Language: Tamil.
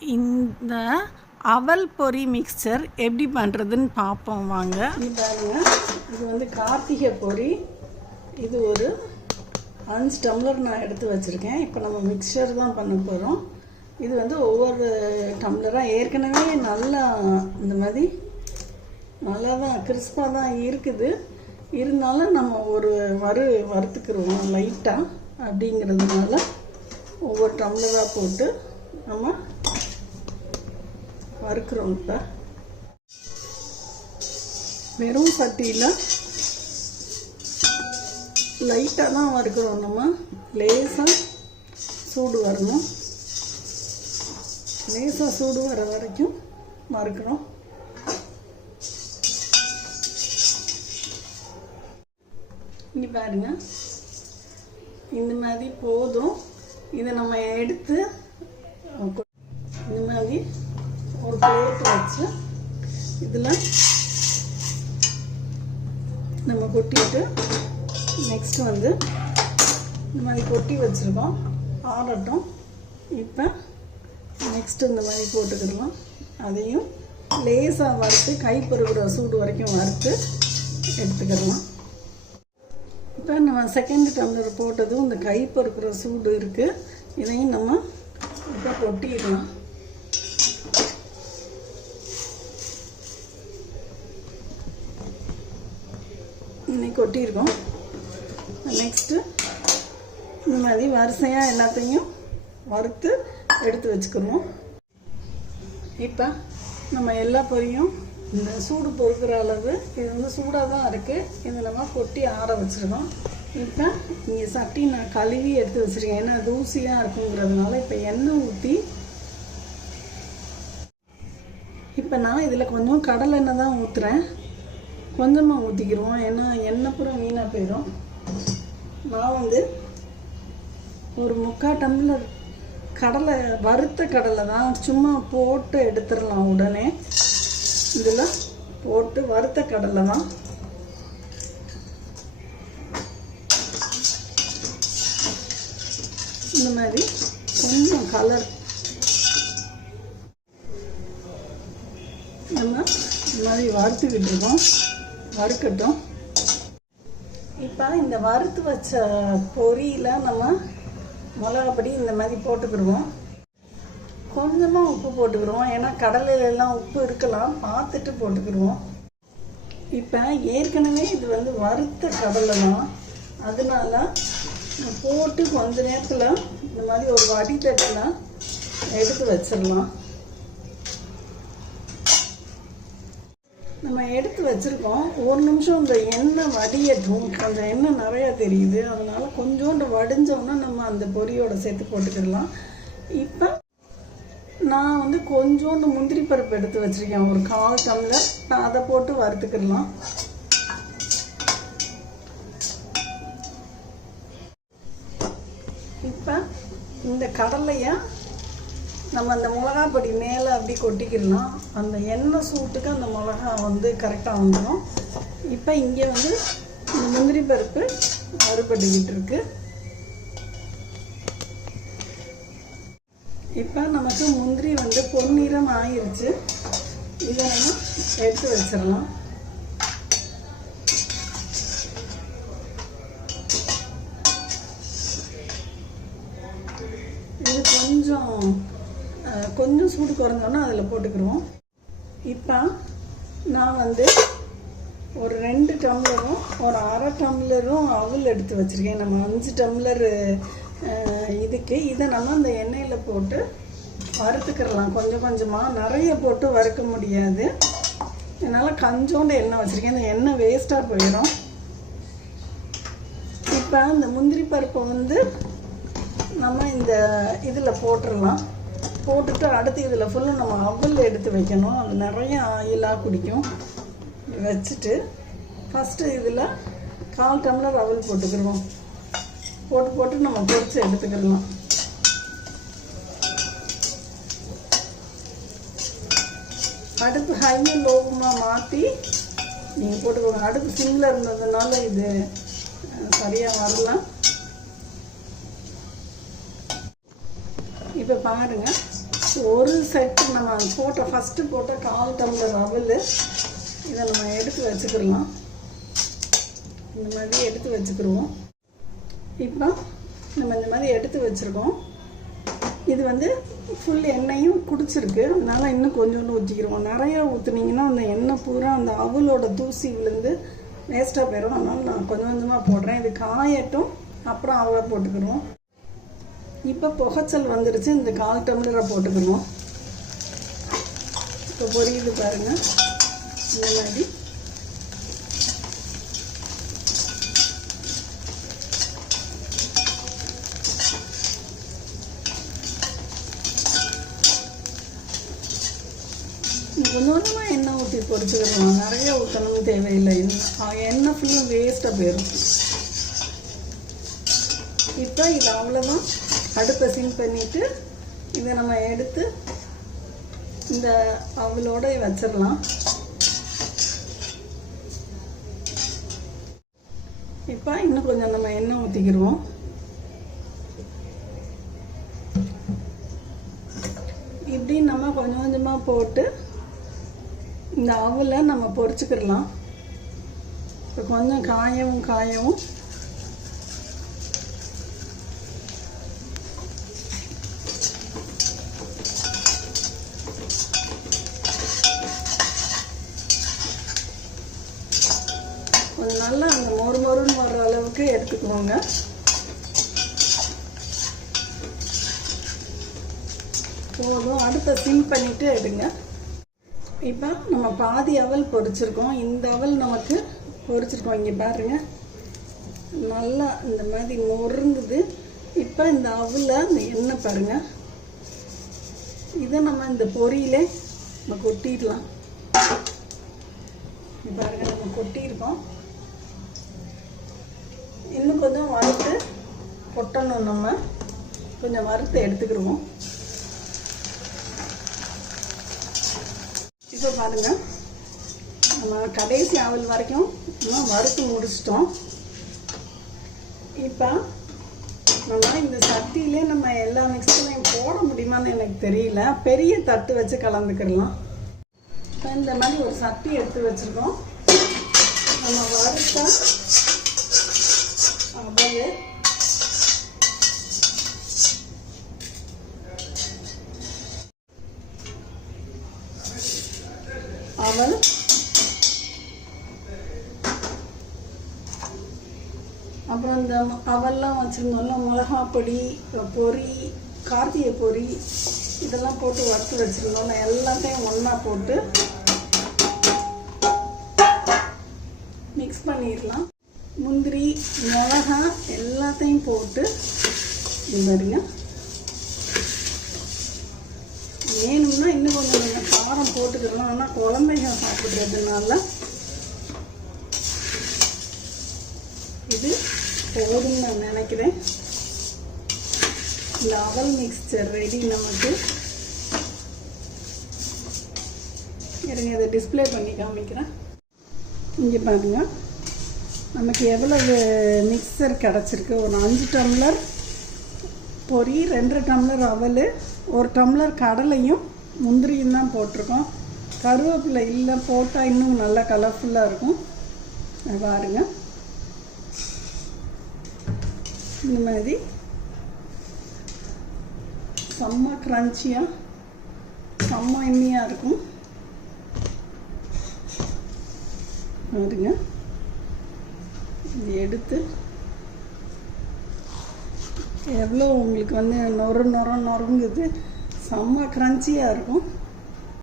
இந்த அவல் பொரி மிக்சர் எப்படி பண்ணுறதுன்னு பார்ப்போம் வாங்க. இது பாருங்க இது வந்து கார்த்திகை பொரி இது ஒரு அஞ்சு டம்ளர் நான் எடுத்து வச்சுருக்கேன். இப்போ நம்ம மிக்சர் தான் பண்ண போகிறோம் இது வந்து ஒவ்வொரு டம்ளராக ஏற்கனவே நல்லா இந்த மாதிரி நல்லா தான் கிறிஸ்பாக தான் இருக்குது. இருந்தாலும் நம்ம ஒரு வறு வறுத்துக்கிடுவோம் லைட்டாக அப்படிங்கிறதுனால ஒவ்வொரு டம்ளராக போட்டு நம்ம வறுக்கிறோம் வெறும் சட்டியில் லைட்டாக தான் வறுக்கிறோம் நம்ம. லேசாக சூடு வரணும். லேசாக சூடு வர வரைக்கும் வறுக்கிறோம். இங்கே பாருங்க. இந்த மாதிரி போதும். இதை நம்ம எடுத்து இந்த மாதிரி ஒரு பிளேட் வச்சு இதில் நம்ம கொட்டிட்டு நெக்ஸ்ட் வந்து இந்த மாதிரி கொட்டி வச்சுருக்கோம். ஆறட்டும். இப்போ நெக்ஸ்ட் இந்த மாதிரி போட்டுக்கிடலாம். அதையும் லேசாக வறுத்து கை பொறுக்கிற சூடு வரைக்கும் வறுத்து எடுத்துக்கிடலாம். இப்போ நம்ம செகண்ட் டம்ளர் போட்டதும் இந்த கை பொறுக்கிற சூடு இருக்குது இதையும் நம்ம இப்போ கொட்டிடலாம். இன்னைக்கு கொட்டியிருக்கோம். நெக்ஸ்ட்டு இந்த மாதிரி வரிசையாக எல்லாத்தையும் வறுத்து எடுத்து வச்சுக்கிடுவோம் இப்போ நம்ம எல்லா பொரியும். இந்த சூடு பொறுக்கிற அளவு இது வந்து சூடாக தான் இருக்குது இது நம்ம கொட்டி ஆற வச்சுருக்கோம். இப்போ இங்கே சட்டி நான் கழுவி எடுத்து வச்சுருக்கேன். ஏன்னா தூசியாக இருக்குங்கிறதுனால இப்போ எண்ணெய் ஊற்றி இப்போ நான் இதில் கொஞ்சம் கடலை எண்ணெய் தான் ஊற்றுறேன் கொஞ்சமாக ஊற்றிக்கிடுவோம் ஏன்னா எண்ணெய் பூரா வீணாக போயிடும் நான் வந்து ஒரு முக்கால் டம்ளர் கடலை வறுத்த கடலை தான் சும்மா போட்டு எடுத்துடலாம் உடனே. இதில் போட்டு வறுத்த கடலை தான். இந்த மாதிரி கொஞ்சம் கலர் நம்ம இந்த மாதிரி வறுத்து விட்டுருக்கோம் வறுக்கட்டும். இப்போ இந்த வறுத்து வச்ச பொரியில் நம்ம மிளகாப்பொடி இந்த மாதிரி போட்டுக்கிடுவோம். கொஞ்சமாக உப்பு போட்டுக்கிடுவோம். ஏன்னா கடலையிலலாம் உப்பு இருக்கலாம். பார்த்துட்டு போட்டுக்கிடுவோம். இப்போ ஏற்கனவே இது வந்து வறுத்த கடலை தான். அதனால போட்டு கொஞ்ச நேரத்தில் இந்த மாதிரி ஒரு வடித்தட்டில் எடுத்து வச்சிடலாம். நம்ம எடுத்து வச்சுருக்கோம். ஒரு நிமிஷம் இந்த எண்ணெய் வடியட்டும் கொஞ்சம் எண்ணெய் நிறையா தெரியுது. அதனால் கொஞ்சோண்டு வடிஞ்சோம்னா நம்ம அந்த பொரியோட சேர்த்து போட்டுக்கிடலாம். இப்போ நான் வந்து கொஞ்சோண்டு முந்திரி பருப்பு எடுத்து வச்சுருக்கேன். ஒரு கால் டம்ளர். நான் அதை போட்டு வறுத்துக்கிடலாம். இப்போ இந்த கடலையை நம்ம அந்த மிளகா பொடி மேலே அப்படி கொட்டிக்கிடலாம் அந்த எண்ணெய் சூட்டுக்கு அந்த மிளகா வந்து கரெக்டாக வந்துடும் இப்போ இங்கே வந்து இந்த முந்திரி பருப்பு வறுபட்டுக்கிட்டு இருக்கு. இப்போ நமக்கு முந்திரி வந்து பொன்னிறம் ஆயிடுச்சு இதை நம்ம எடுத்து வச்சிடலாம். சூடு குறைஞ்சோன்னா அதில் போட்டுக்கிடுவோம். இப்போ நான் வந்து ஒரு ரெண்டு டம்ளரும் ஒரு அரை டம்ளரும் அவல் எடுத்து வச்சுருக்கேன். நம்ம அஞ்சு டம்ளர் இதுக்கு. இதை நம்ம அந்த எண்ணெயில் போட்டு வறுத்துக்கிடலாம். கொஞ்சம் கொஞ்சமாக நிறைய போட்டு வறுக்க முடியாது. என்னால் கஞ்சோண்டு எண்ணெய் வச்சுருக்கேன். இந்த எண்ணெய் வேஸ்ட்டாக போயிடும் இப்போ இந்த முந்திரி பருப்பை வந்து நம்ம இந்த இதில் போட்டுடலாம். போட்டுட்டு அடுத்து இதில் ஃபுல்லும் நம்ம அவல் எடுத்து வைக்கணும். அது நிறைய ஆயிலாக குடிக்கும். வச்சுட்டு ஃபஸ்ட்டு இதில் கால் டம்ளர் அவல் போட்டுக்கிடுவோம். போட்டு போட்டு நம்ம பொறிச்சு எடுத்துக்கிடலாம். அடுப்பு ஹையை லோகமாக மாற்றி நீங்கள் போட்டுக்கோங்க. அடுப்பு சிம்மில் இருந்ததுனால இது சரியாக வரலாம் இப்போ பாருங்கள் ஒரு செட் நம்ம போட்ட ஃபஸ்ட்டு போட்ட கால் டம்ளர் அவல் இதை நம்ம எடுத்து வச்சுக்கிடலாம். இந்த மாதிரி எடுத்து வச்சுக்கிடுவோம். இப்போ நம்ம இந்த மாதிரி எடுத்து வச்சுருக்கோம். இது வந்து ஃபுல் எண்ணெயும் குடிச்சிருக்கு. அதனால் இன்னும் கொஞ்சோண்டு ஊற்றிக்கிடுவோம் நிறையா ஊற்றுனீங்கன்னா அந்த எண்ணெய் பூரா அந்த அவலோட தூசி விழுந்து வேஸ்ட்டாக போயிடும். அதனால் நான் கொஞ்சம் கொஞ்சமாக போடுறேன். இது காயட்டும். அப்புறம் அவலை போட்டுக்கிடுவோம். இப்போ புகைச்சல் வந்துருச்சு. இந்த கால் டம்ளரை போட்டுக்கணும். இப்போ பொரியுது பாருங்கள் இந்த மாதிரி. கொஞ்சமாக எண்ணெய் ஊற்றி பொரிச்சுக்கிறோம் நிறைய ஊற்றணும் தேவையில்லை. எண்ணெய் எண்ணெய் ஃபுல்லாக வேஸ்ட்டாக போயிடும் இப்போ இது அவ்வளோதான் அடுப்பை சிம் பண்ணிவிட்டு இதை நம்ம எடுத்து இந்த அவளோட வச்சிடலாம். இப்போ இன்னும் கொஞ்சம் நம்ம எண்ணெய் ஊற்றிக்கிடுவோம் இப்படி நம்ம கொஞ்சம் கொஞ்சமாக போட்டு இந்த அவலை நம்ம பொறிச்சுக்கிடலாம். இப்போ கொஞ்சம் காயவும் காயவும் கொஞ்சம் நல்லா அந்த மொறு மொறுன்னு வர்ற அளவுக்கு எடுத்துக்குவோங்க போதும். அடுப்பை சிம் பண்ணிவிட்டு எடுங்க. இப்போ நம்ம பாதி அவல் பொரிச்சிருக்கோம். இந்த அவல் நமக்கு பொரிச்சிருக்கோம். இங்கே பாருங்க. நல்லா இந்த மாதிரி நொறுங்குது இப்போ இந்த அவல அந்த எண்ணெய் பாருங்க. இதை நம்ம இந்த பொரியிலே நம்ம கொட்டிடலாம். பாருங்க நம்ம கொட்டியிருக்கோம். இன்னும் கொஞ்சம் வறுத்து கொட்டணும் நம்ம. கொஞ்சம் வறுத்து எடுத்துக்கிடுவோம். இப்போ பாருங்க. நம்ம கடைசி அவல் வரைக்கும் இன்னும் வறுத்து முடிச்சிட்டோம். இப்போ நம்ம இந்த சட்டியிலே நம்ம எல்லா மிக்சரையும் போட முடியுமான்னு எனக்கு தெரியல. பெரிய தட்டு வச்சு கலந்துக்கிடலாம். இப்போ இந்த மாதிரி ஒரு சட்டி எடுத்து வச்சுருக்கோம். நம்ம வறுத்த அப்புறம் இந்த அவல்லாம் வச்சுருந்தோம்ல மிளகா பொடி பொரி கார்த்திகை பொரி இதெல்லாம் போட்டு வறுத்து வச்சுருந்தோம்ல எல்லாத்தையும் ஒன்றா போட்டு மிக்ஸ் பண்ணிடலாம். முந்திரி மிளகா எல்லாத்தையும் போட்டு இது பாருங்க. வேணும்னா இன்னும் கொஞ்சம் நீங்கள் காரம் போட்டுக்கலாம். ஆனால் குழந்தைங்க சாப்பிட்றதுனால இது போதும்னு நான் நினைக்கிறேன். இந்த அவல் மிக்சர் ரெடி நமக்கு. இருங்க இதை டிஸ்ப்ளே பண்ணி காமிக்கிறேன். இங்கே பாருங்க. நமக்கு எவ்வளவு மிக்சர் கிடச்சிருக்கு? ஒரு அஞ்சு டம்ளர் பொரி ரெண்டு டம்ளர் அவல் ஒரு டம்ளர் கடலையும் முந்திரியும் தான் போட்டிருக்கோம். கருவேப்பிலை இல்லை போட்டால் இன்னும் நல்லா கலர்ஃபுல்லாக இருக்கும். பாருங்கள் இந்த மாதிரி. செம்ம க்ரன்ச்சியாக செம்ம எண்ணியாக இருக்கும். பாருங்க. இது எடுத்து எவ்வளோ உங்களுக்கு வந்து நொறு நொறு நொறுங்குது. செம்ம க்ரன்ச்சியாக இருக்கும்.